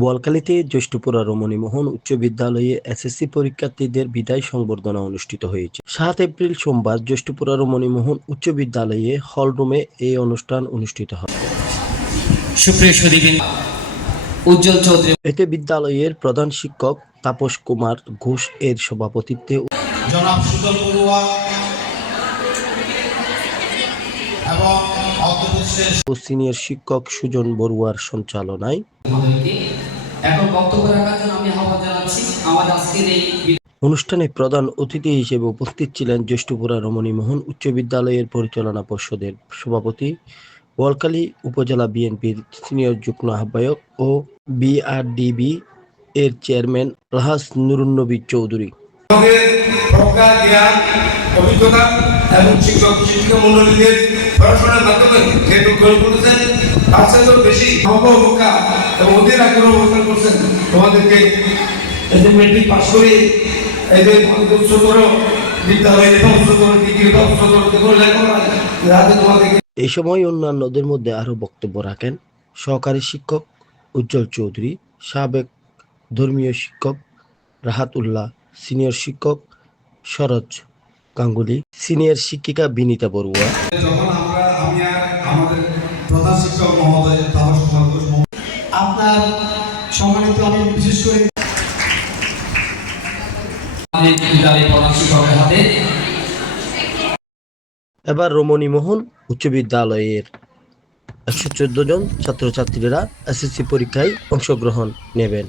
বোয়ালখালীতে জ্যেষ্ঠপুরা রমণীমোহন উচ্চ বিদ্যালয়ে এসএসসি পরীক্ষার্থীদের বিদায় সংবর্ধনা অনুষ্ঠিত হয়েছে। সাত এপ্রিল সোমবার জ্যেষ্ঠপুরা রমণীমোহন উচ্চ বিদ্যালয়ে হলরুমে এই অনুষ্ঠান অনুষ্ঠিত হয়। সুপ্রিয় উজ্জ্বল চৌধুরী এতে বিদ্যালয়ের প্রধান শিক্ষক তাপস কুমার ঘোষ এর সভাপতিত্বে জনাব বড়ুয়া সিনিয়র শিক্ষক সুজন বড়ুয়ার সঞ্চালনায় এখন বক্তব্য রাখার জন্য আমি আহ্বান জানাচ্ছি। আমাদের আজকের এই অনুষ্ঠানে প্রধান অতিথি হিসেবে উপস্থিত ছিলেন জ্যেষ্ঠপুরা রমণীমোহন উচ্চ বিদ্যালয়ের পরিচালনা পর্ষদের সভাপতি বোয়ালখালী উপজেলা বিএনপির সিনিয়র যুগ্ম আহ্বায়ক ও বিআরডিবি এর চেয়ারম্যান রাহাস নুরুন্নবী চৌধুরী। এবং শিক্ষক শিক্ষিকা মন্ডলীদের পড়াশোনার মাধ্যমে যেহেতু গড়ে তুলেছেন তার সাথেও বেশি অবকা এবং ওদের আগ্রহ অবস্থান করছেন। তোমাদেরকে এই যে মেট্রিক পাস করে এই যে উচ্চতর বিদ্যালয়ে এবং উচ্চতর ডিগ্রি বা উচ্চতর লেখাপড়া যাতে তোমাদেরকে এই সময় অন্যান্যদের মধ্যে আরও বক্তব্য রাখেন সহকারী শিক্ষক উজ্জ্বল চৌধুরী, সাবেক ধর্মীয় শিক্ষক রাহাত উল্লাহ সিনিয়র শিক্ষক সরোজ গাঙ্গুলি সিনিয়র শিক্ষিকা বিনীতা বড়ুয়া। যখন আমরা আমি আর আমাদের প্রধান শিক্ষক মহোদয় তাপস কুমার ঘোষ মহোদয় আপনার সম্মানিত আমি বিশেষ করে আমাদের বিদ্যালয়ের প্রধান শিক্ষকের হাতে। এবার রমণীমোহন উচ্চ বিদ্যালয়ের একশো চোদ্দ জন ছাত্রছাত্রীরা এসএসসি পরীক্ষায় অংশগ্রহণ নেবেন।